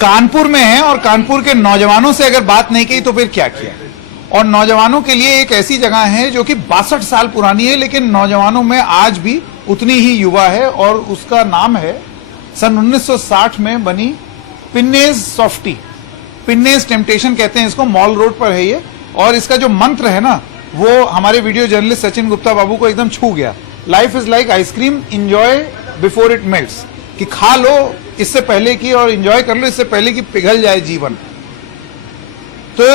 कानपुर में है और कानपुर के नौजवानों से अगर बात नहीं की तो फिर क्या किया। और नौजवानों के लिए एक ऐसी जगह है जो कि 62 साल पुरानी है, लेकिन नौजवानों में आज भी उतनी ही युवा है, और उसका नाम है सन 1960 में बनी पिन्नेज सॉफ्टी। पिन्नेज टेम्पटेशन कहते हैं इसको, मॉल रोड पर है ये। और इसका जो मंत्र है ना, वो हमारे वीडियो जर्नलिस्ट सचिन गुप्ता बाबू को एकदम छू गया। Life is like ice cream, enjoy before it melts. कि खा लो इससे पहले की, और एंजॉय कर लो इससे पहले कि पिघल जाए जीवन। तो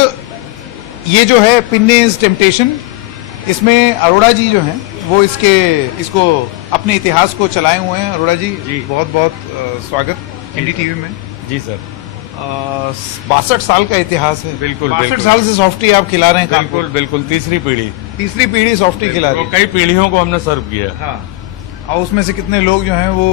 ये जो है पिन्नेज टेम्पटेशन, इसमें अरोड़ा जी जो हैं वो इसको अपने इतिहास को चलाए हुए हैं। अरोड़ा जी बहुत बहुत स्वागत एनडीटीवी में। जी सर। 62 साल का इतिहास है। बिल्कुल 62 साल से सॉफ्टी आप खिला रहे हैं। बिल्कुल बिल्कुल, तीसरी पीढ़ी सॉफ्टी खिला रही है। कई पीढ़ियों को हमने सर्व किया। हाँ। और उसमें से कितने लोग जो हैं वो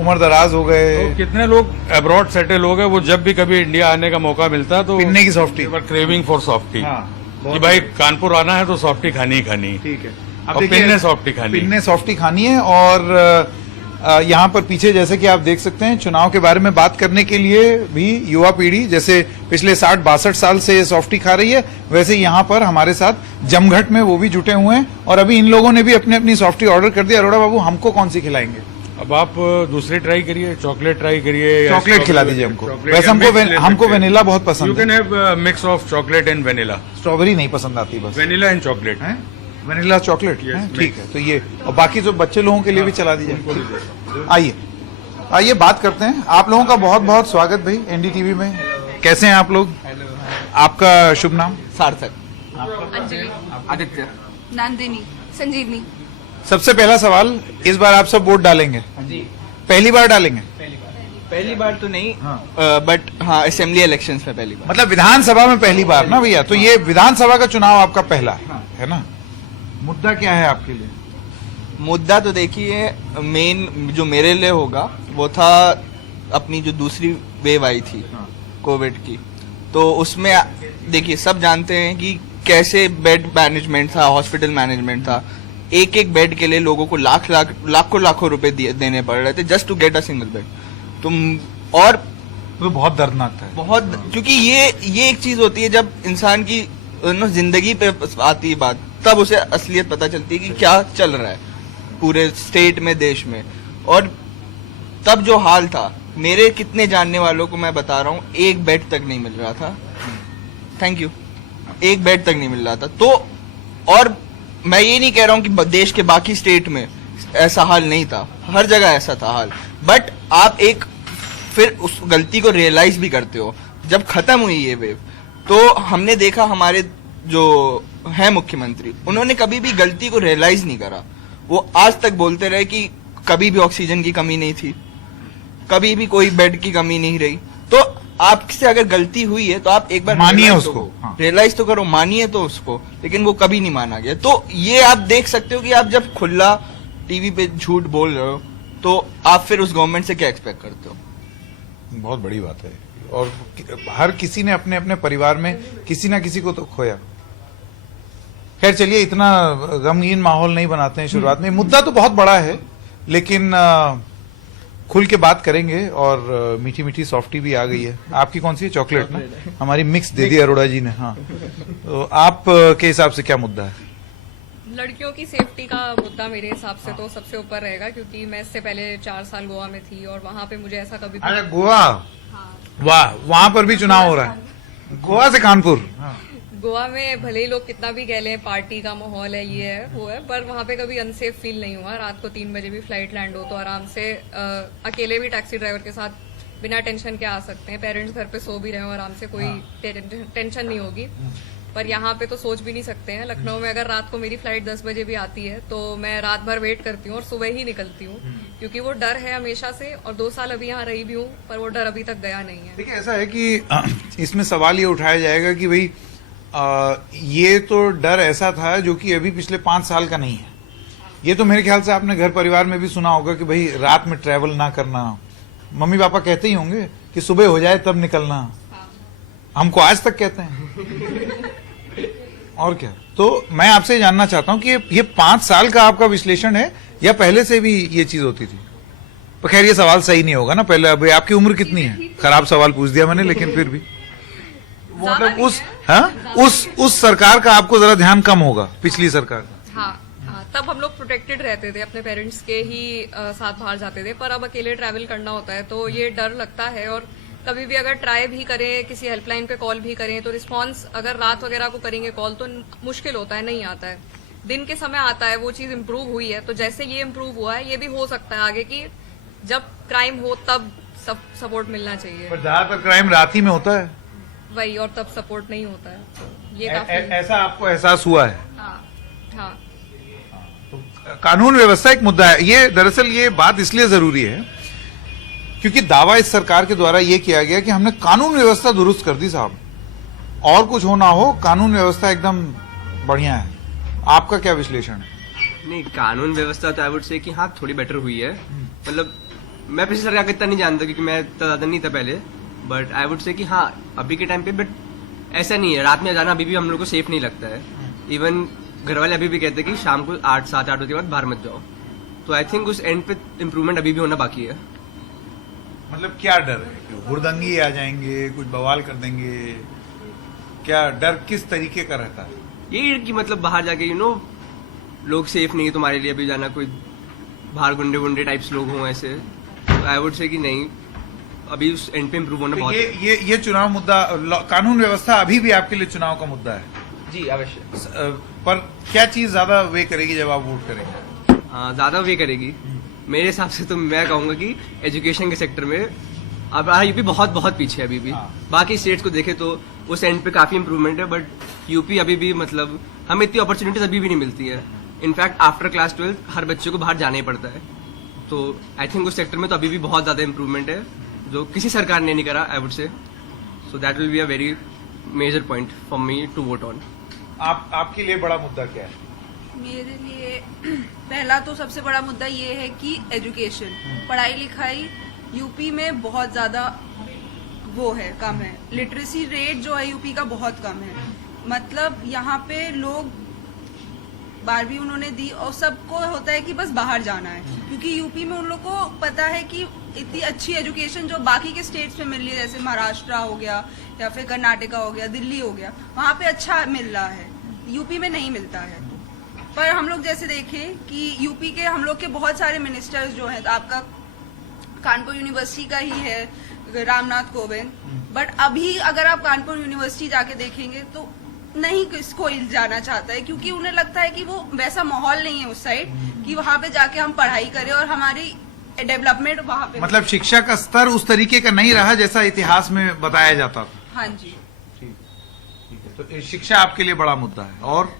उम्र दराज हो गए, तो कितने लोग अब्रॉड सेटल हो गए। वो जब भी कभी इंडिया आने का मौका मिलता तो पिन्ने की सॉफ्टी, क्रेविंग फॉर सॉफ्टी। हाँ, कि भाई कानपुर आना है तो सॉफ्टी खानी ही खानी। ठीक है। अब पिन्ने सॉफ्टी खानी, पिन्ने सॉफ्टी खानी है। और यहाँ पर पीछे जैसे कि आप देख सकते हैं, चुनाव के बारे में बात करने के लिए भी युवा पीढ़ी जैसे पिछले 60-62 साल से सॉफ्टी खा रही है, वैसे यहाँ पर हमारे साथ जमघट में वो भी जुटे हुए हैं। और अभी इन लोगों ने भी अपनी अपनी सॉफ्टी ऑर्डर कर दिया। अरोड़ा बाबू, हमको कौन सी खिलाएंगे? अब आप दूसरी ट्राई करिए, चॉकलेट ट्राई करिए। चॉकलेट खिला दीजिए हमको। वैसे हमको वेनिला बहुत पसंद है। You can have mix of chocolate and vanilla. Strawberry नहीं पसंद आती, बस वेनिला एंड चॉकलेट है। वेनिला चॉकलेट, ठीक है। तो ये, और बाकी जो बच्चे लोगों के लिए भी चला दीजिए। आइए बात करते हैं। आप लोगों का बहुत बहुत स्वागत भाई एनडीटीवी में। कैसे हैं आप लोग? आपका शुभ नाम? सार्थक, अंजलि, आदित्य, नंदिनी, संजीवनी। सबसे पहला सवाल, इस बार आप सब वोट डालेंगे? जी। पहली बार डालेंगे? पहली बार तो नहीं, बट हाँ असेंबली इलेक्शंस में पहली बार। मतलब विधानसभा में पहली बार ना भैया? तो ये विधानसभा का चुनाव आपका पहला है ना? मुद्दा क्या है आपके लिए? मुद्दा तो देखिए, मेन जो मेरे लिए होगा वो था अपनी जो दूसरी वेव आई थी कोविड की। तो उसमें देखिए सब जानते हैं कि कैसे बेड मैनेजमेंट था, हॉस्पिटल मैनेजमेंट था। एक एक बेड के लिए लोगों को लाखों रुपए देने पड़ रहे थे just to get a single bed. और तो बहुत दर्दनाक था। बहुत, क्योंकि ये एक चीज होती है जब इंसान की जिंदगी पे आती है बात, तब उसे असलियत पता चलती है कि क्या चल रहा है पूरे स्टेट में, देश में। और तब जो हाल था, मेरे कितने जानने वालों को मैं बता रहा हूँ, एक बेड तक नहीं मिल रहा था। Thank you. एक बेड तक नहीं मिल रहा था। तो और मैं ये नहीं कह रहा हूँ कि देश के बाकी स्टेट में ऐसा हाल नहीं था, हर जगह ऐसा था हाल। बट आप एक फिर उस गलती को रियलाइज भी करते हो जब खत्म हुई ये वेव। तो हमने देखा हमारे जो है मुख्यमंत्री, उन्होंने कभी भी गलती को रियलाइज नहीं करा। वो आज तक बोलते रहे कि कभी भी ऑक्सीजन की कमी नहीं थी, कभी भी कोई बेड की कमी नहीं रही। तो आपसे अगर गलती हुई है तो आप एक बार मानिए उसको, रियलाइज तो करो, मानिए तो उसको। लेकिन वो कभी नहीं माना गया। तो ये आप देख सकते हो कि आप जब खुला टीवी पे झूठ बोल रहे हो तो आप फिर उस गवर्नमेंट से क्या एक्सपेक्ट करते हो? बहुत बड़ी बात है। और हर किसी ने अपने अपने परिवार में किसी ना किसी को तो खोया। खैर चलिए, इतना गमगीन माहौल नहीं बनाते हैं शुरुआत में। मुद्दा तो बहुत बड़ा है, लेकिन खुल के बात करेंगे। और मीठी मीठी सॉफ्टी भी आ गई है। आपकी कौन सी है? चॉकलेट ना? हमारी मिक्स दे दी अरोड़ा जी ने। हाँ, तो आप के हिसाब से क्या मुद्दा है? लड़कियों की सेफ्टी का मुद्दा मेरे हिसाब से तो सबसे ऊपर रहेगा, क्योंकि मैं इससे पहले 4 साल गोवा में थी और वहाँ पे मुझे ऐसा कभी अरे गोवा, वाह, वहाँ पर भी चुनाव हो रहा है। गोवा से कानपुर। गोवा में भले ही लोग कितना भी कह लें पार्टी का माहौल है, ये है वो है, पर वहाँ पे कभी अनसेफ फील नहीं हुआ। रात को 3 बजे भी फ्लाइट लैंड हो तो आराम से अकेले भी टैक्सी ड्राइवर के साथ बिना टेंशन के आ सकते हैं। पेरेंट्स घर पे सो भी रहे हो आराम से, कोई टेंशन नहीं होगी। पर यहाँ पे तो सोच भी नहीं सकते हैं। लखनऊ में अगर रात को मेरी फ्लाइट 10 बजे भी आती है तो मैं रात भर वेट करती हूँ और सुबह ही निकलती हूँ, क्योंकि वो डर है हमेशा से। और 2 साल अभी यहाँ रही भी हूँ, पर वो डर अभी तक गया नहीं है। देखिए, ऐसा है कि इसमें सवाल ये उठाया जाएगा कि भाई ये तो डर ऐसा था जो कि अभी पिछले 5 साल का नहीं है। ये तो मेरे ख्याल से आपने घर परिवार में भी सुना होगा कि भाई रात में ट्रैवल ना करना। मम्मी पापा कहते ही होंगे कि सुबह हो जाए तब निकलना। हमको आज तक कहते हैं। और क्या? तो मैं आपसे जानना चाहता हूं कि ये 5 साल का आपका विश्लेषण है या पहले से भी ये चीज होती थी? पर खैर ये सवाल सही नहीं होगा ना। पहले अभी आपकी उम्र कितनी है? खराब सवाल पूछ दिया मैंने, लेकिन फिर भी मतलब उस सरकार का आपको जरा ध्यान कम होगा, पिछली सरकार का। हाँ, तब हम लोग प्रोटेक्टेड रहते थे, अपने पेरेंट्स के ही साथ बाहर जाते थे, पर अब अकेले ट्रैवल करना होता है तो ये डर लगता है। और कभी भी अगर ट्राई भी करें, किसी हेल्पलाइन पे कॉल भी करें, तो रिस्पांस अगर रात वगैरह को करेंगे कॉल तो मुश्किल होता है, नहीं आता है। दिन के समय आता है, वो चीज इम्प्रूव हुई है। तो जैसे ये इम्प्रूव हुआ है, ये भी हो सकता है आगे की जब क्राइम हो तब सब सपोर्ट मिलना चाहिए। पर ज्यादातर क्राइम रात ही में होता है वही, और तब सपोर्ट नहीं होता है। ये काफी ऐसा आपको एहसास हुआ है? हाँ। कानून व्यवस्था एक मुद्दा है। ये दरअसल ये बात इसलिए जरूरी है क्योंकि दावा इस सरकार के द्वारा ये किया गया कि हमने कानून व्यवस्था दुरुस्त कर दी साहब, और कुछ होना हो, कानून व्यवस्था एकदम बढ़िया है। आपका क्या विश्लेषण है? नहीं, कानून व्यवस्था तो आई वुड से कि हाँ थोड़ी बेटर हुई है। मतलब मैं पिछली सरकार का इतना नहीं जानता क्योंकि मैं इतना ज्यादा नहीं था पहले, बट आई वुड से कि हाँ अभी के टाइम पे बट ऐसा नहीं है, रात में जाना अभी भी हम लोग को सेफ नहीं लगता है। इवन घर वाले अभी भी कहते हैं कि शाम को 7-8 बजे के बाद बाहर मत जाओ। तो आई थिंक उस एंड पे इम्प्रूवमेंट अभी भी होना बाकी है। मतलब क्या डर है कि हुड़दंगी आ जाएंगे, कुछ बवाल कर देंगे? क्या डर किस तरीके का रहता है? ये कि मतलब बाहर जाके लोग सेफ नहीं है तुम्हारे लिए अभी जाना, कोई बाहर गुंडे वुंडे टाइप्स लोग हों ऐसे। तो आई वुड से कि नहीं, अभी उस एंड पे इम्प्रूव होना तो बहुत ये चुनाव मुद्दा, कानून व्यवस्था अभी भी आपके लिए चुनाव का मुद्दा है? जी अवश्य। पर क्या चीज ज्यादा वे करेगी जब आप वोट करेंगे? ज्यादा वे करेगी मेरे हिसाब से तो मैं कहूंगा कि एजुकेशन के सेक्टर में अब यूपी बहुत बहुत पीछे है अभी भी। बाकी स्टेट्स को देखे तो उस एंड पे काफी इम्प्रूवमेंट है, बट यूपी अभी भी मतलब हमें इतनी अपॉर्चुनिटीज अभी भी नहीं मिलती है। इनफैक्ट आफ्टर क्लास 12 हर बच्चे को बाहर जाना ही पड़ता है। तो आई थिंक उस सेक्टर में तो अभी भी बहुत ज्यादा इम्प्रूवमेंट है जो किसी सरकार ने नहीं करा I would say. So that will be a very major point for me to vote on. आपके लिए बड़ा मुद्दा क्या है? मेरे लिए पहला तो सबसे बड़ा मुद्दा ये है कि एजुकेशन, पढ़ाई लिखाई यूपी में बहुत ज्यादा वो है, कम है। लिटरेसी रेट जो है यूपी का बहुत कम है। मतलब यहाँ पे लोग 12वीं उन्होंने दी और सबको होता है कि बस बाहर जाना है, क्योंकि यूपी में उन लोग को पता है कि इतनी अच्छी एजुकेशन जो बाकी के स्टेट्स में मिल रही है, जैसे महाराष्ट्र हो गया या फिर कर्नाटका हो गया, दिल्ली हो गया, वहाँ पे अच्छा मिल रहा है, यूपी में नहीं मिलता है। पर हम लोग जैसे देखें कि यूपी के हम लोग के बहुत सारे मिनिस्टर्स जो हैं, तो आपका कानपुर यूनिवर्सिटी का ही है रामनाथ कोविंद, बट अभी अगर आप कानपुर यूनिवर्सिटी जाके देखेंगे तो नहीं कोई जाना चाहता है, क्योंकि उन्हें लगता है कि वो वैसा माहौल नहीं है उस साइड कि वहाँ पे जाके हम पढ़ाई करें और हमारी डेवलपमेंट वहाँ पे। मतलब शिक्षा का स्तर उस तरीके का नहीं रहा जैसा इतिहास में बताया जाता था। हाँ जी। ठीक है, तो शिक्षा आपके लिए बड़ा मुद्दा है। और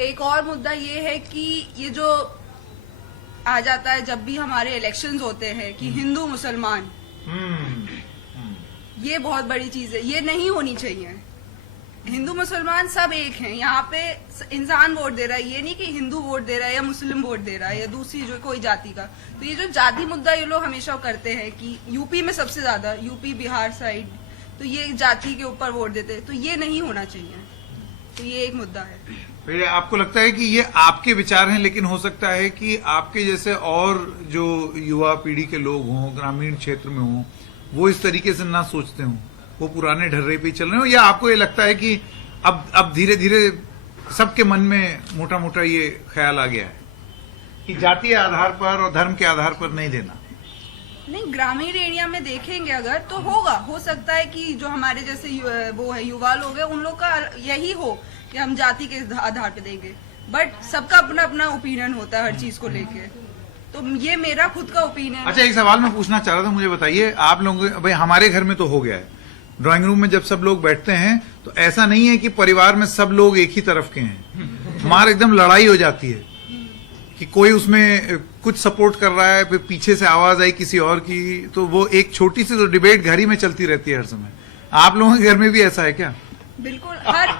एक और मुद्दा ये है कि ये जो आ जाता है जब भी हमारे इलेक्शंस होते हैं कि हिंदू मुसलमान, ये बहुत बड़ी चीज है, ये नहीं होनी चाहिए। हिंदू मुसलमान सब एक हैं, यहाँ पे इंसान वोट दे रहा है, ये नहीं कि हिंदू वोट दे रहा है या मुस्लिम वोट दे रहा है या दूसरी जो कोई जाति का। तो ये जो जाति मुद्दा ये लोग हमेशा करते हैं कि यूपी में सबसे ज्यादा, यूपी बिहार साइड, तो ये जाति के ऊपर वोट देते हैं, तो ये नहीं होना चाहिए। तो ये एक मुद्दा है। फिर आपको लगता है कि ये आपके विचार हैं, लेकिन हो सकता है कि आपके जैसे और जो युवा पीढ़ी के लोग हों, ग्रामीण क्षेत्र में हों, वो इस तरीके से ना सोचते हों, वो पुराने ढर्रे पे चल रहे हो, या आपको ये लगता है कि अब धीरे धीरे सबके मन में मोटा मोटा ये ख्याल आ गया है कि जातीय आधार पर और धर्म के आधार पर नहीं देना? नहीं, ग्रामीण एरिया में देखेंगे अगर तो होगा, हो सकता है कि जो हमारे जैसे वो है युवा लोग हैं, उन लोग का यही हो कि हम जाति के आधार पे देंगे, बट सबका अपना अपना ओपिनियन होता है हर चीज को लेके। तो ये मेरा खुद का ओपिनियन। अच्छा, एक सवाल मैं पूछना चाह रहा था, मुझे बताइए, आप लोग, भाई हमारे घर में तो हो गया है, ड्राइंग रूम में जब सब लोग बैठते हैं तो ऐसा नहीं है कि परिवार में सब लोग एक ही तरफ के हैं, हमारे एकदम लड़ाई हो जाती है कि कोई उसमें कुछ सपोर्ट कर रहा है, फिर पीछे से आवाज आई किसी और की, तो वो एक छोटी सी तो डिबेट घर ही में चलती रहती है हर समय। आप लोगों के घर में भी ऐसा है क्या? बिल्कुल, हर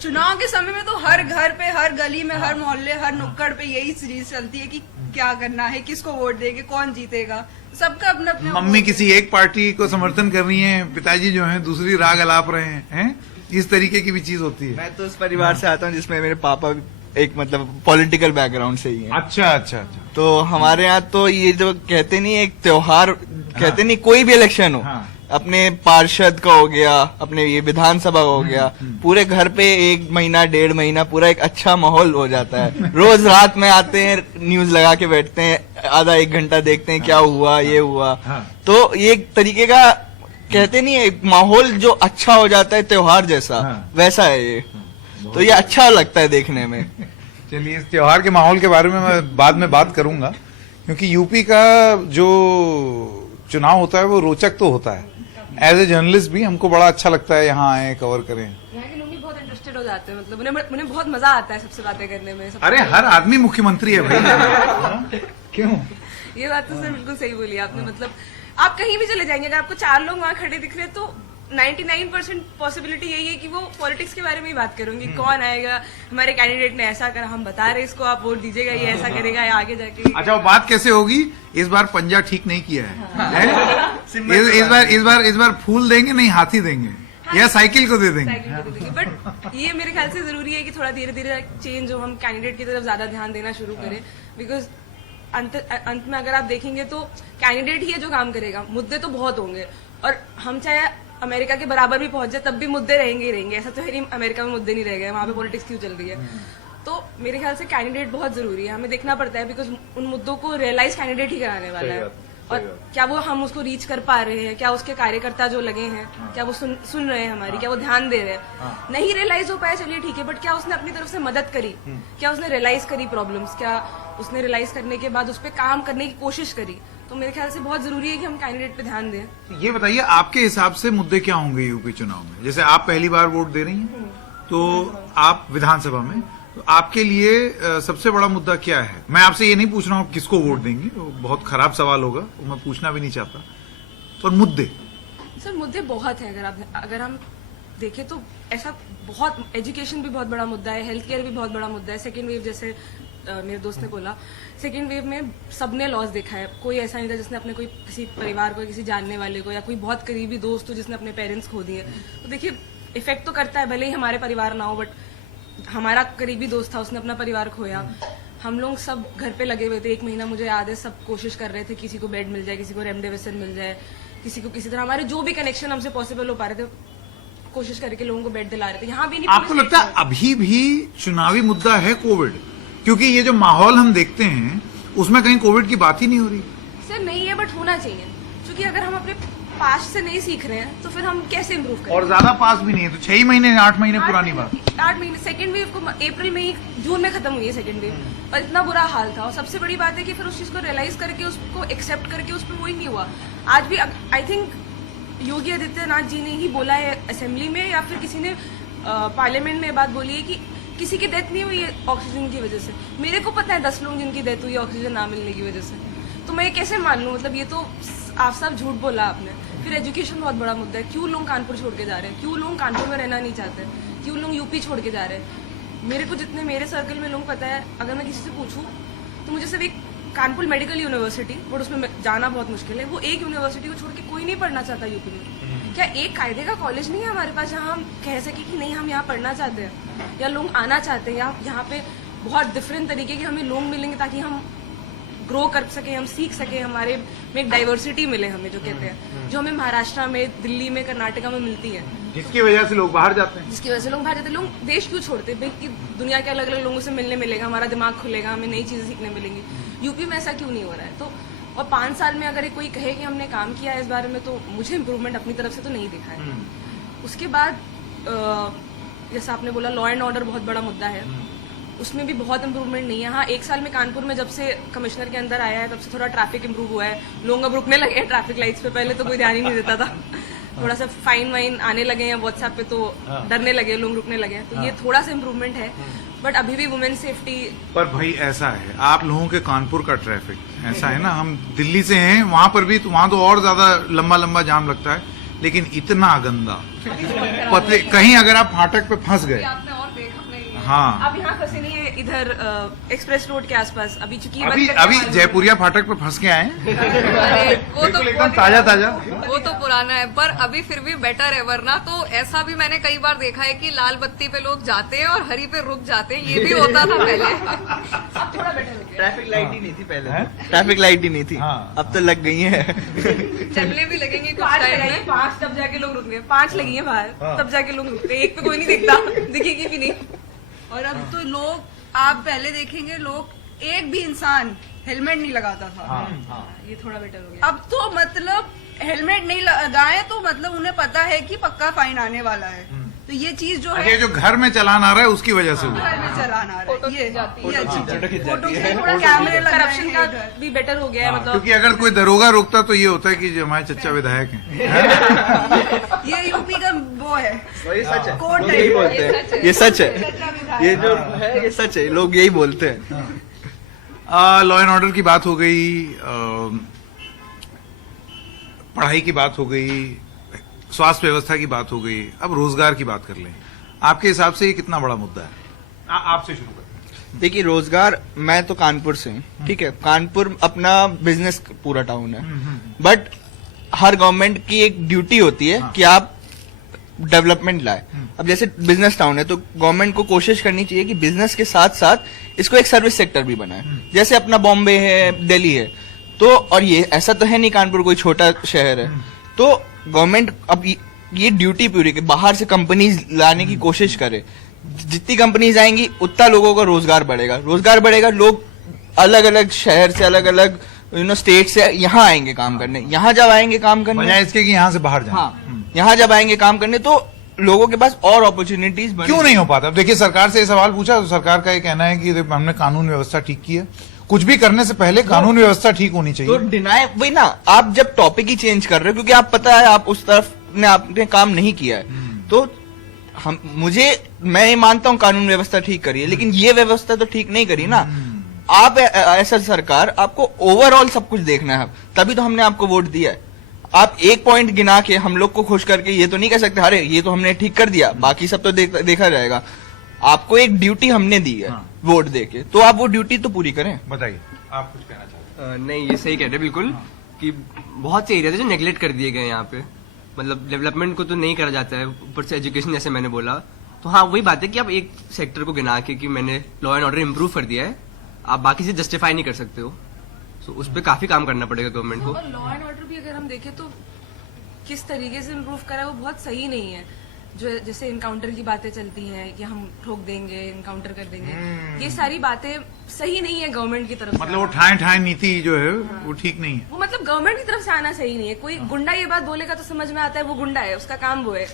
चुनाव के समय में तो हर घर पे, हर गली में, हर मोहल्ले, हर नुक्कड़ पे यही सीरीज चलती है कि क्या करना है, किसको वोट देंगे, कौन जीतेगा, सबका अपना अपना। मम्मी किसी एक पार्टी को समर्थन कर रही है, पिताजी जो है दूसरी राग अलाप रहे हैं, इस तरीके की भी चीज होती है। मैं तो उस परिवार से आता हूँ जिसमें मेरे पापा एक मतलब पॉलिटिकल बैकग्राउंड से ही है। अच्छा अच्छा अच्छा। तो हमारे यहाँ तो ये जो कहते नहीं एक त्योहार कहते नहीं कोई भी इलेक्शन हो हाँ। अपने पार्षद का हो गया अपने ये विधानसभा का हो गया पूरे घर पे 1 महीना 1.5 महीना पूरा एक अच्छा माहौल हो जाता है। रोज रात में आते हैं न्यूज लगा के बैठते हैं आधा 1 घंटा देखते हैं क्या हुआ ये हुआ। हाँ। तो ये एक तरीके का कहते नहीं एक माहौल जो अच्छा हो जाता है त्योहार जैसा हाँ। वैसा है ये। तो ये अच्छा लगता है देखने में। चलिए इस त्योहार के माहौल के बारे में मैं बाद में बात करूंगा, क्योंकि यूपी का जो चुनाव होता है वो रोचक तो होता है। एज ए जर्नलिस्ट भी हमको बड़ा अच्छा लगता है यहाँ आए कवर करें। यहाँ के लोग भी बहुत इंटरेस्टेड हो जाते हैं, मतलब उन्हें बहुत मजा आता है सबसे बातें करने में। अरे हर आदमी मुख्यमंत्री है भाई। हाँ? क्यों? ये बात तो सर बिल्कुल सही बोली आपने। मतलब आप कहीं भी चले जाएंगे अगर आपको 4 लोग वहाँ खड़े दिख रहे हैं तो 99% पॉसिबिलिटी यही है कि वो पॉलिटिक्स के बारे में ही बात करेंगे। कौन आएगा, हमारे कैंडिडेट ने ऐसा करा, हम बता रहे इसको, आप वोट दीजिएगा, ये ऐसा करेगा या आगे जाके। अच्छा वो बात कैसे होगी? इस बार पंजा ठीक नहीं किया है, इस बार फूल देंगे नहीं हाथी देंगे या साइकिल को दे देंगे। बट ये मेरे ख्याल से जरूरी है कि थोड़ा धीरे धीरे चेंज हो, हम कैंडिडेट की तरफ ज्यादा ध्यान देना शुरू करें। बिकॉज अंत में अगर आप देखेंगे तो कैंडिडेट ही है जो काम करेगा। मुद्दे तो बहुत होंगे और हम चाहे अमेरिका के बराबर भी पहुंच जाए तब भी मुद्दे रहेंगे ही रहेंगे। ऐसा तो है नहीं अमेरिका में मुद्दे नहीं रह गए, वहां पे पॉलिटिक्स क्यों चल रही है। तो मेरे ख्याल से कैंडिडेट बहुत जरूरी है, हमें देखना पड़ता है बिकॉज उन मुद्दों को रियलाइज कैंडिडेट ही कराने वाला है। और क्या वो हम उसको रीच कर पा रहे हैं, क्या उसके कार्यकर्ता जो लगे हैं क्या वो सुन रहे हैं हमारी, क्या वो ध्यान दे रहे हैं। नहीं रियलाइज हो पाया चलिए ठीक है, बट क्या उसने अपनी तरफ से मदद करी, क्या उसने रियलाइज करी प्रॉब्लम्स, क्या उसने रियलाइज करने के बाद उस पर काम करने की कोशिश करी। तो मेरे ख्याल से बहुत जरूरी है कि हम कैंडिडेट पे ध्यान दें। ये बताइए आपके हिसाब से मुद्दे क्या होंगे यूपी चुनाव में? जैसे आप पहली बार वोट दे रही हैं तो आप विधानसभा में, तो आपके लिए सबसे बड़ा मुद्दा क्या है? मैं आपसे ये नहीं पूछ रहा हूँ किसको वोट देंगे, वो बहुत खराब सवाल होगा, वो मैं पूछना भी नहीं चाहता। पर मुद्दे सर मुद्दे बहुत हैं। अगर हम देखें तो ऐसा बहुत, एजुकेशन भी बहुत बड़ा मुद्दा है, हेल्थ केयर भी बहुत बड़ा मुद्दा है। सेकेंड वेव जैसे मेरे दोस्त ने बोला, सेकेंड वेव में सबने लॉस देखा है। कोई ऐसा नहीं था जिसने अपने कोई किसी परिवार को, किसी जानने वाले को या कोई बहुत करीबी दोस्त हो जिसने अपने पेरेंट्स खो दिए। तो देखिए इफेक्ट तो करता है, भले ही हमारे परिवार ना हो, बट हमारा करीबी दोस्त था, उसने अपना परिवार खोया। हम लोग सब घर पे लगे हुए थे, 1 महीना मुझे याद है, सब कोशिश कर रहे थे किसी को बेड मिल जाए, किसी को रेमडेसिविर मिल जाए, किसी को किसी तरह हमारे जो भी कनेक्शन हमसे पॉसिबल हो पा रहे थे कोशिश करके लोगों को बेड दिला रहे थे। यहाँ भी नहीं। आपको लगता है अभी भी चुनावी मुद्दा है कोविड? क्योंकि ये जो माहौल हम देखते हैं उसमें कहीं कोविड की बात ही नहीं हो रही। सर नहीं है, बट होना चाहिए, क्योंकि अगर हम अपने पास्ट से नहीं सीख रहे हैं तो फिर हम कैसे इम्प्रूव करें। और ज्यादा पास भी नहीं है, तो 6 महीने 8 महीने पुरानी बात। 8 महीने। सेकेंड वेव को अप्रैल में ही, जून में खत्म हुई है सेकेंड वेव, और इतना बुरा हाल था। और सबसे बड़ी बात है कि फिर उस चीज को रियलाइज करके उसको एक्सेप्ट करके उस पर वही नहीं हुआ। आज भी आई थिंक योगी आदित्यनाथ जी ने ही बोला है असेंबली में या फिर किसी ने पार्लियामेंट में बात बोली है कि किसी की डेथ नहीं हुई है ऑक्सीजन की वजह से। मेरे को पता है 10 लोग जिनकी डेथ हुई है ऑक्सीजन ना मिलने की वजह से, तो मैं ये कैसे मान लूं? मतलब ये तो आप सब झूठ बोला आपने। फिर एजुकेशन बहुत बड़ा मुद्दा है। क्यों लोग कानपुर छोड़ के जा रहे हैं, क्यों लोग कानपुर में रहना नहीं चाहते, क्यों लोग यूपी छोड़ के जा रहे हैं? मेरे को जितने मेरे सर्कल में लोग पता है, अगर मैं किसी से पूछूं तो मुझे सिर्फ एक कानपुर मेडिकल यूनिवर्सिटी, बट उसमें जाना बहुत मुश्किल है, वो एक यूनिवर्सिटी को छोड़ के कोई नहीं पढ़ना चाहता यूपी में। क्या एक कायदे का कॉलेज नहीं है हमारे पास जहाँ हम कह सके कि नहीं हम यहाँ पढ़ना चाहते हैं या लोग आना चाहते हैं, या यहाँ पे बहुत डिफरेंट तरीके के हमें लोग मिलेंगे ताकि हम ग्रो कर सके, हम सीख सके, हमारे में एक डाइवर्सिटी मिले हमें, जो कहते हैं, जो हमें महाराष्ट्र में, दिल्ली में, कर्नाटका में मिलती है, जिसकी वजह से लोग बाहर जाते हैं। जिसकी वजह से लोग बाहर जाते हैं। लोग देश क्यों छोड़ते हैं? भाई दुनिया के अलग अलग लोगों से मिलने मिलेगा, हमारा दिमाग खुलेगा, हमें नई चीजें सीखने मिलेंगी। यूपी में ऐसा क्यों नहीं हो रहा है? तो और 5 साल में अगर कोई कहे कि हमने काम किया है इस बारे में, तो मुझे इम्प्रूवमेंट अपनी तरफ से तो नहीं दिखा है। उसके बाद जैसा आपने बोला लॉ एंड ऑर्डर बहुत बड़ा मुद्दा है, उसमें भी बहुत इम्प्रूवमेंट नहीं है। हाँ 1 साल में कानपुर में जब से कमिश्नर के अंदर आया है तब से थोड़ा ट्रैफिक इम्प्रूव हुआ है, लोग अब रुकने लगे हैं ट्रैफिक लाइट्स पे, पहले तो कोई ध्यान ही नहीं देता था। थोड़ा सा फाइन वाइन आने लगे हैं व्हाट्सएप पे, तो डरने लगे लोग, रुकने लगे हैं, तो ये थोड़ा सा इम्प्रूवमेंट है। बट अभी भी वुमेन सेफ्टी। पर भाई ऐसा है, आप लोगों के कानपुर का ट्रैफिक ऐसा है ना, हम दिल्ली से हैं, वहां पर भी, वहां तो और ज्यादा लंबा लंबा जाम लगता है, लेकिन इतना गंदा पते, कहीं अगर आप फाटक पे फंस गए, आपने और देखा नहीं? हाँ अब यहाँ फंसे नहीं है, इधर एक्सप्रेस रोड के आसपास अभी चूंकि अभी जयपुरिया फाटक पे फंस के आए हैं। अरे वो तो एकदम ताजा ताजा। वो तो पुराना है, पर अभी फिर भी बेटर है। वरना तो ऐसा भी मैंने कई बार देखा है कि लाल बत्ती पे लोग जाते हैं और हरी पे रुक जाते हैं, ये भी होता था पहले। थोड़ा बेटर हो गया। ट्रैफिक लाइट ही नहीं थी पहले, ट्रैफिक लाइट ही नहीं थी, हाँ। अब तो लग गई है। चलने भी लगेंगे कुछ 5 टाइम लगाई, में। 5 तब जाके लोग रुक गए, 5 लगी है बाहर, तब जाके लोग रुकते हैं, एक पे कोई नहीं दिखता, दिखेगी भी नहीं। और अब तो लोग, आप पहले देखेंगे लोग एक भी इंसान हेलमेट नहीं लगाता था। ये थोड़ा बेटर हो गया। अब तो मतलब हेलमेट नहीं लगाए तो मतलब उन्हें पता है कि पक्का फाइन आने वाला है। तो ये चीज जो है ये जो घर में चलान आ रहा है उसकी वजह से हुआ। घर में चलाना आ रहा फोटो है, ये खिंच जाती है। ये अच्छी फोटो खिंच फोटो जाती से है। थोड़ा कैमरे करप्शन का भी बेटर हो गया है, मतलब क्योंकि अगर कोई दरोगा रोकता तो ये होता है कि जो हमारे चच्चा विधायक हैं। ये यूपी का वो है, ये सच है, कोर्ट लोग है, यही बोलते ये हैं, सच है। ये सच है, सच्चा विधायक। ये जो है ये सच है, लोग यही बोलते हैं। लॉ एंड ऑर्डर की बात हो गई, पढ़ाई की बात हो गई, स्वास्थ्य व्यवस्था की बात हो गई, अब रोजगार की बात कर लें। आपके हिसाब से ये कितना बड़ा मुद्दा है? आपसे शुरू करें। देखिए रोजगार, मैं तो कानपुर से हूँ, ठीक है, कानपुर अपना बिजनेस पूरा टाउन है, बट हर गवर्नमेंट की एक ड्यूटी होती है कि आप डेवलपमेंट लाए। अब जैसे बिजनेस टाउन है तो गवर्नमेंट को कोशिश करनी चाहिए कि बिजनेस के साथ साथ इसको एक सर्विस सेक्टर भी बनाए। जैसे अपना बॉम्बे है, दिल्ली है, तो और ये ऐसा तो है नहीं कानपुर कोई छोटा शहर है, तो गवर्नमेंट अब ये ड्यूटी पूरी के बाहर से कंपनीज लाने की कोशिश करे। जितनी कंपनीज आएंगी उतना लोगों का रोजगार बढ़ेगा, रोजगार बढ़ेगा, लोग अलग अलग शहर से, अलग अलग स्टेट से यहाँ आएंगे काम करने। यहाँ जब आएंगे काम करने, बजाय इसके कि यहाँ से बाहर जाए। हाँ, यहाँ जब आएंगे काम करने तो लोगों के पास और अपॉर्चुनिटीज क्यों नहीं हो पाता? अब देखिए, सरकार से ये सवाल पूछा तो सरकार का ये कहना है कि हमने कानून व्यवस्था ठीक की है। कुछ भी करने से पहले कानून व्यवस्था ठीक होनी तो चाहिए। डिनाई वही ना, आप जब टॉपिक ही चेंज कर रहे हो क्योंकि आप पता है आप उस तरफ ने आपने काम नहीं किया है, तो मैं ये मानता हूँ कानून व्यवस्था ठीक करी है, लेकिन ये व्यवस्था तो ठीक नहीं करी ना। आप ऐसा सरकार, आपको ओवरऑल सब कुछ देखना है, तभी तो हमने आपको वोट दिया है। आप एक पॉइंट गिना के हम लोग को खुश करके ये तो नहीं कह सकते अरे ये तो हमने ठीक कर दिया, बाकी सब तो देखा जाएगा। आपको एक ड्यूटी हमने दी है वोट देके, तो आप वो ड्यूटी तो पूरी करें। बताइए, आप कुछ कहना चाहते हैं? नहीं, ये सही कह रहे हैं बिल्कुल कि बहुत से एरिया थे जो नेग्लेक्ट कर दिए गए यहाँ पे, मतलब डेवलपमेंट को तो नहीं करा जाता है, ऊपर से एजुकेशन जैसे मैंने बोला। तो हाँ, वही बात है कि आप एक सेक्टर को गिना के कि मैंने लॉ एंड ऑर्डर इम्प्रूव कर दिया है, आप बाकी से जस्टिफाई नहीं कर सकते हो। तो उस पर काफी काम करना पड़ेगा गवर्नमेंट को। और लॉ एंड ऑर्डर भी अगर हम देखें तो किस तरीके से इम्प्रूव करा है वो बहुत सही नहीं है। जो जैसे इनकाउंटर की बातें चलती हैं कि हम ठोक देंगे, इनकाउंटर कर देंगे, ये सारी बातें सही नहीं है गवर्नमेंट की तरफ से। मतलब वो ठाए ठाए नीति जो है वो ठीक नहीं है। वो मतलब गवर्नमेंट की तरफ से आना सही नहीं है। कोई गुंडा ये बात बोलेगा तो समझ में आता है वो गुंडा है, उसका काम वो है,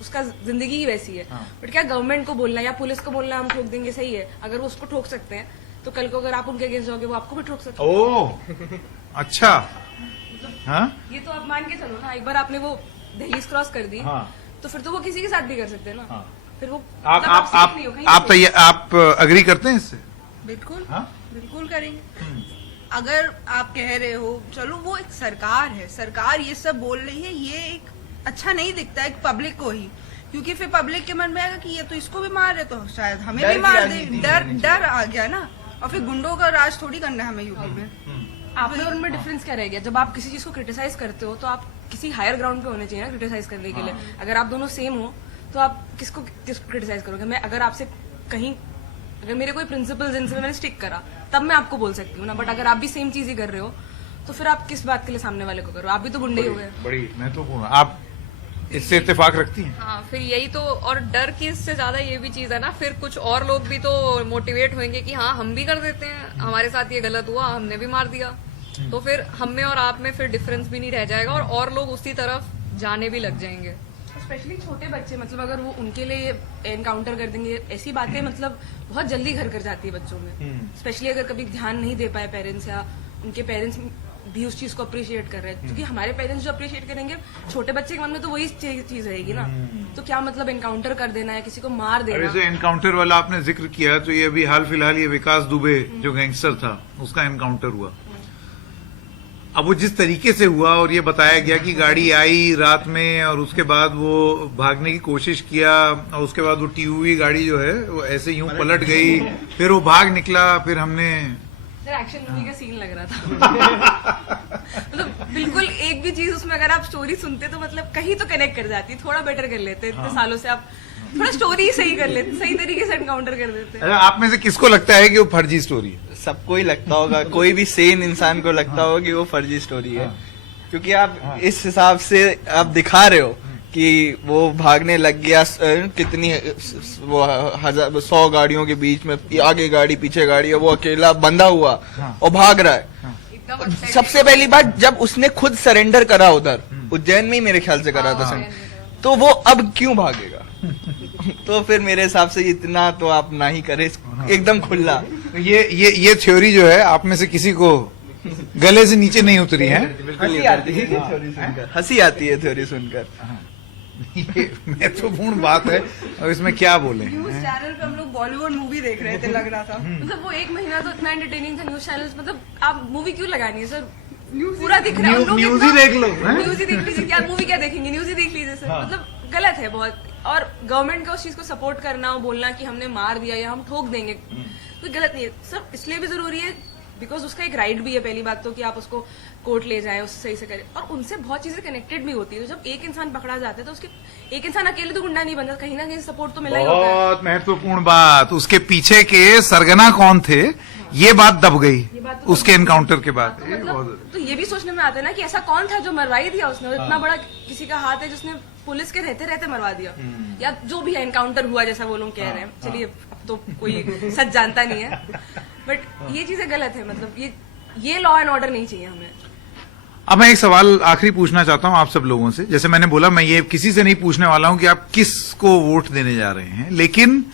उसका जिंदगी ही वैसी है। बट क्या गवर्नमेंट को बोलना या पुलिस को बोलना हम ठोक देंगे सही है? अगर वो उसको ठोक सकते हैं तो कल को अगर आप उनके अगेंस्ट जाओगे वो आपको भी ठोक सकते हैं। ओह, अच्छा। हाँ, ये तो आप मान के चलो ना, एक बार आपने वो दहलीज क्रॉस कर दी तो फिर तो वो किसी के साथ भी कर सकते हैं ना। फिर वो मतलब safe नहीं हो कहीं पे। आप अग्री करते हैं इससे? बिल्कुल, हाँ? बिल्कुल करेंगे। अगर आप कह रहे हो, चलो वो एक सरकार है, सरकार ये सब बोल रही है, ये एक अच्छा नहीं दिखता है पब्लिक को ही, क्योंकि फिर पब्लिक के मन में आएगा कि ये तो इसको भी मार रहे तो शायद हमें डर भी की मार दे। राजनीति डर आ गया ना, और फिर गुंडों का राज थोड़ी करना है हमें यूपी में। आप में और उनमें डिफरेंस क्या रह गया? जब आप किसी चीज को क्रिटिसाइज करते हो तो आप किसी हायर ग्राउंड पे होने चाहिए ना क्रिटिसाइज करने के लिए। अगर आप दोनों सेम हो तो आप किसको क्रिटिसाइज करोगे? मैं अगर आपसे कहीं, अगर मेरे कोई प्रिंसिपल जिनसे मैंने स्टिक करा तब मैं आपको बोल सकती हूँ ना, बट अगर आप भी सेम चीज ही कर रहे हो तो फिर आप किस बात के लिए सामने वाले को करो? आप भी तो गुंडे ही हो गए। बड़ी महत्वपूर्ण। आप इससे इत्तेफाक रखती हैं? हाँ, फिर यही तो, और डर की इससे ज्यादा ये भी चीज है ना, फिर कुछ और लोग भी तो मोटिवेट होंगे कि हाँ हम भी कर देते हैं, हमारे साथ ये गलत हुआ, हमने भी मार दिया, तो फिर हम में और आप में फिर डिफरेंस भी नहीं रह जाएगा और लोग उसी तरफ जाने भी लग जाएंगे। स्पेशली छोटे बच्चे, मतलब अगर वो उनके लिए एनकाउंटर कर देंगे, ऐसी बातें मतलब बहुत जल्दी घर कर जाती है बच्चों में। स्पेशली अगर कभी ध्यान नहीं दे पाए पेरेंट्स, या उनके पेरेंट्स भी उस चीज को अप्रिशिएट कर रहे हैं, क्योंकि हमारे पेरेंट्स जो अप्रिशिएट करेंगे छोटे बच्चे के मन में तो वही चीज रहेगी ना। तो क्या मतलब एनकाउंटर कर देना है, किसी को मार अरे देना? जो एनकाउंटर वाला आपने जिक्र किया, तो ये अभी हाल फिलहाल ये विकास दुबे जो गैंगस्टर था उसका एनकाउंटर हुआ। अब वो जिस तरीके से हुआ और ये बताया गया कि गाड़ी आई रात में और उसके बाद वो भागने की कोशिश किया और उसके बाद वो टीयूवी गाड़ी जो है वो ऐसे यूं पलट गई, फिर वो भाग निकला, फिर हमने एक्शन मूवी का सीन लग रहा था। मतलब बिल्कुल एक भी चीज उसमें अगर आप स्टोरी सुनते तो मतलब कहीं तो कनेक्ट कर जाती, थोड़ा बेटर कर लेते। इतने सालों से आप थोड़ा स्टोरी सही कर लेते, सही तरीके से एनकाउंटर कर देते। अच्छा, आप में से किसको लगता है कि वो फर्जी स्टोरी है? सबको ही लगता होगा, कोई भी सेन इंसान को लगता होगा कि वो फर्जी स्टोरी है, क्योंकि आप इस हिसाब से आप दिखा रहे हो कि वो भागने लग गया, कितनी वो 100 गाड़ियों के बीच में, आगे गाड़ी पीछे गाड़ी, वो अकेला बंधा हुआ और भाग रहा है। एकदम सबसे पहली बात, जब उसने खुद सरेंडर करा उधर उज्जैन में ही मेरे ख्याल से करा था सरेंडर, तो वो अब क्यों भागेगा? तो फिर मेरे हिसाब से इतना तो आप ना ही करे, एकदम खुला। तो ये थ्योरी जो है आप में से किसी को गले से नीचे नहीं उतरी है? हंसी आती है थ्योरी सुनकर, हंसी आती है थ्योरी सुनकर। ये महत्वपूर्ण बात है, और इसमें क्या बोले? न्यूज चैनल पे हम लोग बॉलीवुड मूवी देख रहे थे, लग रहा था। मतलब वो एक महीना तो इतना एंटरटेनिंग था न्यूज चैनल्स, मतलब आप मूवी क्यों लगानी है सर? न्यूज पूरा दिख रहा है, हम लोग न्यूज ही देख लो, हैं? न्यूज ही देख लीजिए, क्या मूवी क्या देखेंगे, न्यूज ही देख लीजिए सर। मतलब गलत है बहुत, और गवर्नमेंट का उस चीज को सपोर्ट करना और बोलना कि हमने मार दिया या हम ठोक देंगे, तो गलत नहीं है सर। इसलिए भी जरूरी है बिकॉज उसका एक राइट भी है, पहली बात तो, कि आप उसको कोर्ट ले जाए, उससे सही से करें, और उनसे बहुत चीजें कनेक्टेड भी होती है। तो जब एक इंसान पकड़ा जाता है तो उसके एक इंसान अकेले तो गुंडा नहीं बनता, कहीं ना कहीं सपोर्ट तो मिला ही होता है। बहुत महत्वपूर्ण बात, उसके पीछे के सरगना कौन थे, ये बात दब गई तो उसके एनकाउंटर के बाद। तो मतलब तो ये भी सोचने में आता है ना कि ऐसा कौन था जो मरवाई दिया उसने, और इतना बड़ा किसी का हाथ है जिसने पुलिस के रहते रहते मरवा दिया, या जो भी है एनकाउंटर हुआ जैसा वो लोग कह रहे हैं। चलिए अब तो कोई सच जानता नहीं है, बट ये चीजें गलत है। मतलब ये लॉ एंड ऑर्डर नहीं चाहिए हमें। अब मैं एक सवाल आखिरी पूछना चाहता हूं आप सब लोगों से। जैसे मैंने बोला, मैं ये किसी से नहीं पूछने वाला हूं कि आप किसको वोट देने जा रहे हैं, लेकिन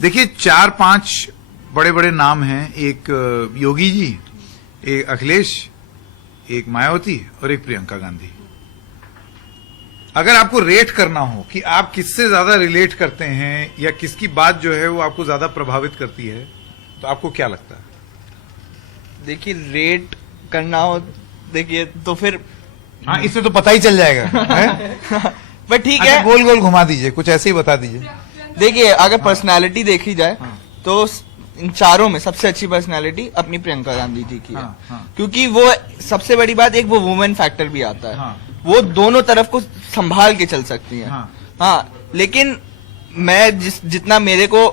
देखिए 4-5 बड़े बड़े नाम हैं। एक योगी जी, एक अखिलेश, एक मायावती और एक प्रियंका गांधी। अगर आपको रेट करना हो कि आप किससे ज्यादा रिलेट करते हैं या किसकी बात जो है वो आपको ज्यादा प्रभावित करती है, तो आपको क्या लगता है? देखिए, रेट करना हो, देखिए तो फिर हाँ, इससे तो पता ही चल जाएगा। बट ठीक अच्छा, है, गोल गोल घुमा दीजिए, कुछ ऐसे ही बता दीजिए। देखिए अगर पर्सनालिटी देखी जाए तो इन चारों में सबसे अच्छी पर्सनालिटी अपनी प्रियंका गांधी जी की है। क्योंकि वो सबसे बड़ी बात, एक वो वुमेन फैक्टर भी आता है, वो दोनों तरफ को संभाल के चल सकती हैं। हाँ, लेकिन मैं जितना मेरे को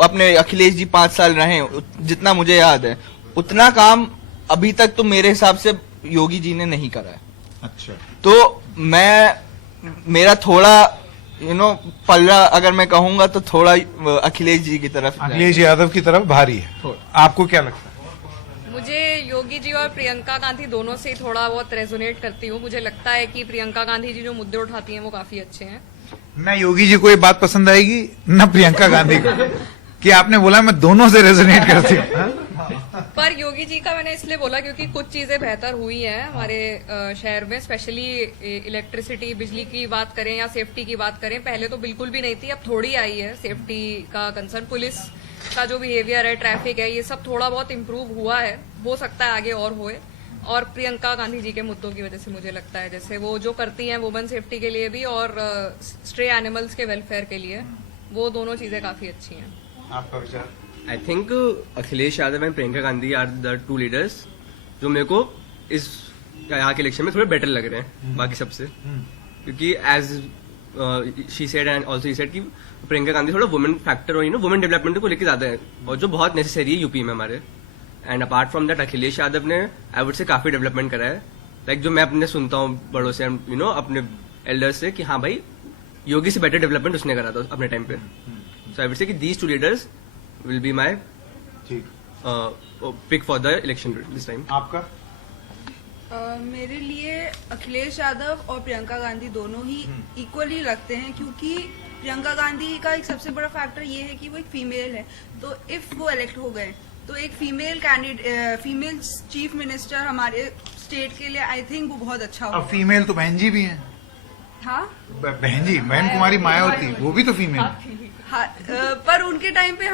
अपने अखिलेश जी 5 साल रहे, जितना मुझे याद है, उतना काम अभी तक तो मेरे हिसाब से योगी जी ने नहीं करा है। अच्छा, तो मेरा थोड़ा पल्ला अगर मैं कहूंगा तो थोड़ा अखिलेश जी की तरफ, अखिलेश यादव की तरफ भारी है। आपको क्या लगता है? मुझे योगी जी और प्रियंका गांधी दोनों से ही थोड़ा बहुत रेजोनेट करती हूँ। मुझे लगता है कि प्रियंका गांधी जी जो मुद्दे उठाती हैं वो काफी अच्छे हैं। न योगी जी को ये बात पसंद आएगी, न प्रियंका गांधी को, कि आपने बोला मैं दोनों से रेजोनेट करती हूँ। पर योगी जी का मैंने इसलिए बोला क्योंकि कुछ चीजें बेहतर हुई हैं हमारे शहर में, स्पेशली इलेक्ट्रिसिटी, बिजली की बात करें या सेफ्टी की बात करें। पहले तो बिल्कुल भी नहीं थी, अब थोड़ी आई है सेफ्टी का कंसर्न। पुलिस का जो बिहेवियर है, ट्रैफिक है, ये सब थोड़ा बहुत इम्प्रूव हुआ है, हो सकता है आगे और होए। और प्रियंका गांधी जी के मुद्दों की वजह से मुझे लगता है, जैसे वो जो करती हैं वुमेन सेफ्टी के लिए भी और स्ट्रे एनिमल्स के वेलफेयर के लिए, वो दोनों चीजें काफी अच्छी हैं। आपका विचार? I think Akhilesh Yadav and Priyanka Gandhi are the 2 leaders जो मेरे को इस यहाँ के इलेक्शन में थोड़े बेटर लग रहे हैं बाकी सबसे, क्योंकि as she said and also he said कि प्रियंका गांधी थोड़ा वुमेन फैक्टर और वुमेन डेवलपमेंट को लेकर ज्यादा है, और जो बहुत नेसेसरी है यूपी में हमारे। And apart from that Akhilesh Yadav ने आई वुड से काफी डेवलपमेंट करा है। लाइक जो मैं अपने सुनता हूँ बड़ों से, अपने एल्डर्स से, कि हाँ भाई योगी से बेटर डेवलपमेंट उसने करा था अपने टाइम पे। सो आई वुड से कि these 2 leaders will be my pick for the election this time. आपका? मेरे लिए अखिलेश यादव और प्रियंका गांधी दोनों ही इक्वली लगते हैं, क्योंकि प्रियंका गांधी का एक सबसे बड़ा फैक्टर ये है कि वो एक फीमेल है। तो इफ वो इलेक्ट हो गए तो एक female candidate, female chief minister हमारे स्टेट के लिए आई थिंक वो बहुत अच्छा अब होगा। फीमेल तो बहन जी भी हैं। हाँ बहन जी, बहन कुमारी मायावती, वो भी तो फीमेल। हाँ, पर उनके टाइम पे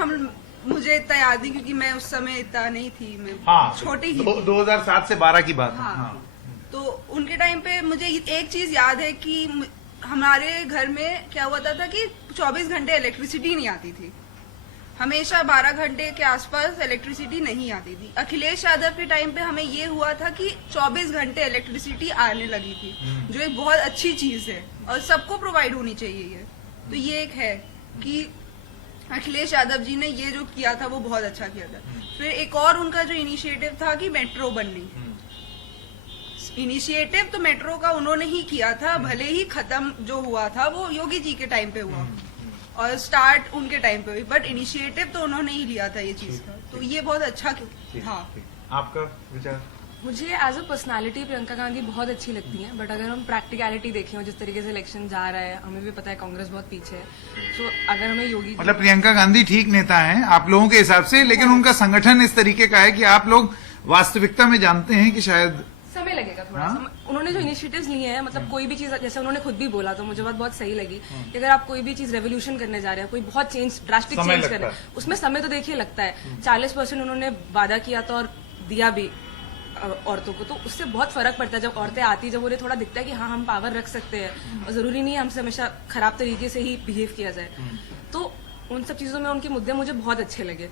मुझे इतना याद नहीं, क्योंकि मैं उस समय इतना नहीं थी, मैं छोटी ही 2007 से 12 की बात है। हाँ। तो उनके टाइम पे मुझे एक चीज याद है कि हमारे घर में क्या हुआ था कि 24 घंटे इलेक्ट्रिसिटी नहीं आती थी। हमेशा 12 घंटे के आसपास इलेक्ट्रिसिटी नहीं आती थी। अखिलेश यादव के टाइम पे हमें ये हुआ था कि 24 घंटे इलेक्ट्रिसिटी आने लगी थी, जो एक बहुत अच्छी चीज है और सबको प्रोवाइड होनी चाहिए ये। तो ये एक है कि अखिलेश यादव जी ने ये जो किया था वो बहुत अच्छा किया था। फिर एक और उनका जो इनिशिएटिव था कि मेट्रो बननी, इनिशिएटिव तो मेट्रो का उन्होंने ही किया था, भले ही खत्म जो हुआ था वो योगी जी के टाइम पे हुआ और स्टार्ट उनके टाइम पे हुई, बट इनिशिएटिव तो उन्होंने ही लिया था ये चीज का। तो ये बहुत अच्छा हाँ। आपका विचार? मुझे as a personality Priyanka Gandhi बहुत अच्छी लगती है, बट अगर हम प्रैक्टिकलिटी देखें और जिस तरीके से इलेक्शन जा रहा है, हमें भी पता है कांग्रेस बहुत पीछे है, सो अगर हमें योगी मतलब प्रियंका गांधी ठीक नेता हैं आप लोगों के हिसाब से, लेकिन उनका संगठन इस तरीके का है कि आप लोग वास्तविकता में जानते हैं कि शायद समय लगेगा थोड़ा सा। उन्होंने जो इनिशिएटिव्स लिए हैं, मतलब कोई भी चीज, जैसे उन्होंने खुद भी बोला तो मुझे बहुत सही लगी कि अगर आप कोई भी चीज रेवोल्यूशन करने जा रहे हैं, कोई बहुत चेंज, ड्रास्टिक चेंज कर रहे हैं, उसमें समय तो देखिए लगता है। 40% उन्होंने वादा किया था और दिया भी औरतों को, तो उससे बहुत फर्क पड़ता है जब औरतें आती, जब उन्हें थोड़ा दिखता है कि हाँ हम पावर रख सकते हैं और जरूरी नहीं है हमसे हमेशा खराब तरीके से ही बिहेव किया जाए। तो उन सब चीजों में उनके मुद्दे मुझे बहुत अच्छे लगे।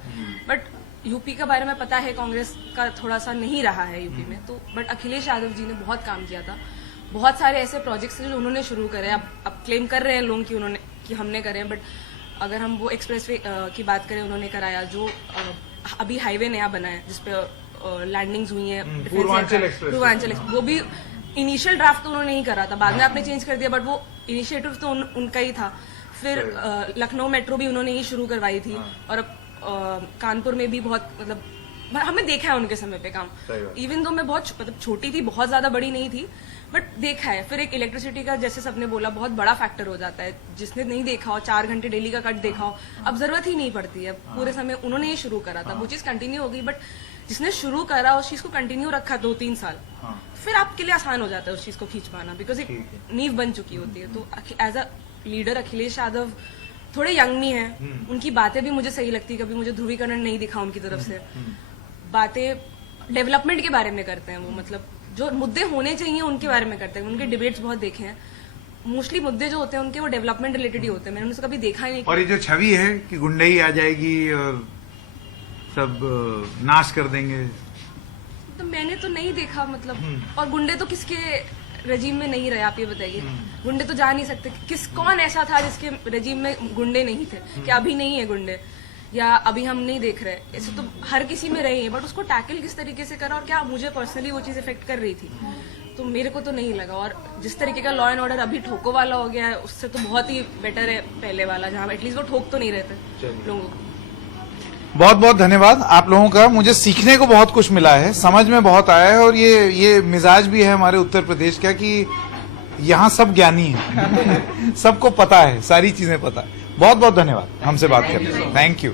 बट यूपी के बारे में पता है कांग्रेस का थोड़ा सा नहीं रहा है यूपी में, तो बट अखिलेश यादव जी ने बहुत काम किया था। बहुत सारे ऐसे प्रोजेक्ट्स जो उन्होंने शुरू करे, अब क्लेम कर रहे हैं लोग कि हमने करे हैं, बट अगर हम वो एक्सप्रेसवे की बात करें, उन्होंने कराया जो अभी हाईवे नया बना है जिसपे लैंडिंग्स हुई है, पूर्वांचल एक्सप्रेस, वो भी इनिशियल ड्राफ्ट तो उन्होंने नहीं करा था, बाद में आपने चेंज कर दिया, बट वो इनिशिएटिव तो उनका ही था। फिर लखनऊ मेट्रो भी उन्होंने ही शुरू करवाई थी, और अब कानपुर में भी बहुत, मतलब हमें देखा है उनके समय पे काम, इवन दो मैं बहुत मतलब छोटी थी, बहुत ज्यादा बड़ी नहीं थी, बट देखा है। फिर एक इलेक्ट्रिसिटी का, जैसे सबने बोला, बहुत बड़ा फैक्टर हो जाता है। जिसने नहीं देखा हो, 4 घंटे डेली का कट देखा हो, अब जरूरत ही नहीं पड़ती है। पूरे समय उन्होंने ही शुरू करा था, वो चीज कंटिन्यू हो गई, बट जिसने शुरू करा उस चीज को कंटिन्यू रखा 2-3 साल, फिर आपके लिए आसान हो जाता है उस चीज को खींच पाना, बिकॉज एक नींव बन चुकी होती है। तो as a leader Akhilesh Yadav थोड़े यंग भी हैं, उनकी बातें भी मुझे सही लगती है, कभी मुझे ध्रुवीकरण नहीं दिखा उनकी तरफ से। बातें डेवलपमेंट के बारे में करते हैं वो, मतलब जो मुद्दे होने चाहिए उनके बारे में करते हैं। उनके डिबेट्स बहुत देखे हैं, मोस्टली मुद्दे जो होते हैं उनके वो डेवलपमेंट रिलेटेड ही होते हैं, मैंने उनसे कभी देखा ही नहीं। और ये जो छवि है कि गुंडई आ जाएगी और सब नाश कर देंगे, तो मैंने तो नहीं देखा, मतलब और गुंडे तो किसके रजीम में नहीं रहे, आप ये बताइए। गुंडे तो जा नहीं सकते, कौन ऐसा था जिसके रजीम में गुंडे नहीं थे? क्या अभी नहीं है गुंडे, या अभी हम नहीं देख रहे? ऐसे तो हर किसी में रहे हैं, बट उसको टैकल किस तरीके से करा और क्या मुझे पर्सनली वो चीज इफेक्ट कर रही थी, तो मेरे को तो नहीं लगा। और जिस तरीके का लॉ एंड ऑर्डर अभी ठोको वाला हो गया है, उससे तो बहुत ही बेटर है पहले वाला, जहाँ एटलीस्ट वो ठोक तो नहीं रहते लोगों को। बहुत बहुत धन्यवाद आप लोगों का। मुझे सीखने को बहुत कुछ मिला है, समझ में बहुत आया है, और ये मिजाज भी है हमारे उत्तर प्रदेश का कि यहाँ सब ज्ञानी है सबको पता है, सारी चीजें पता है। बहुत बहुत धन्यवाद हमसे बात करने के लिए। Thank you.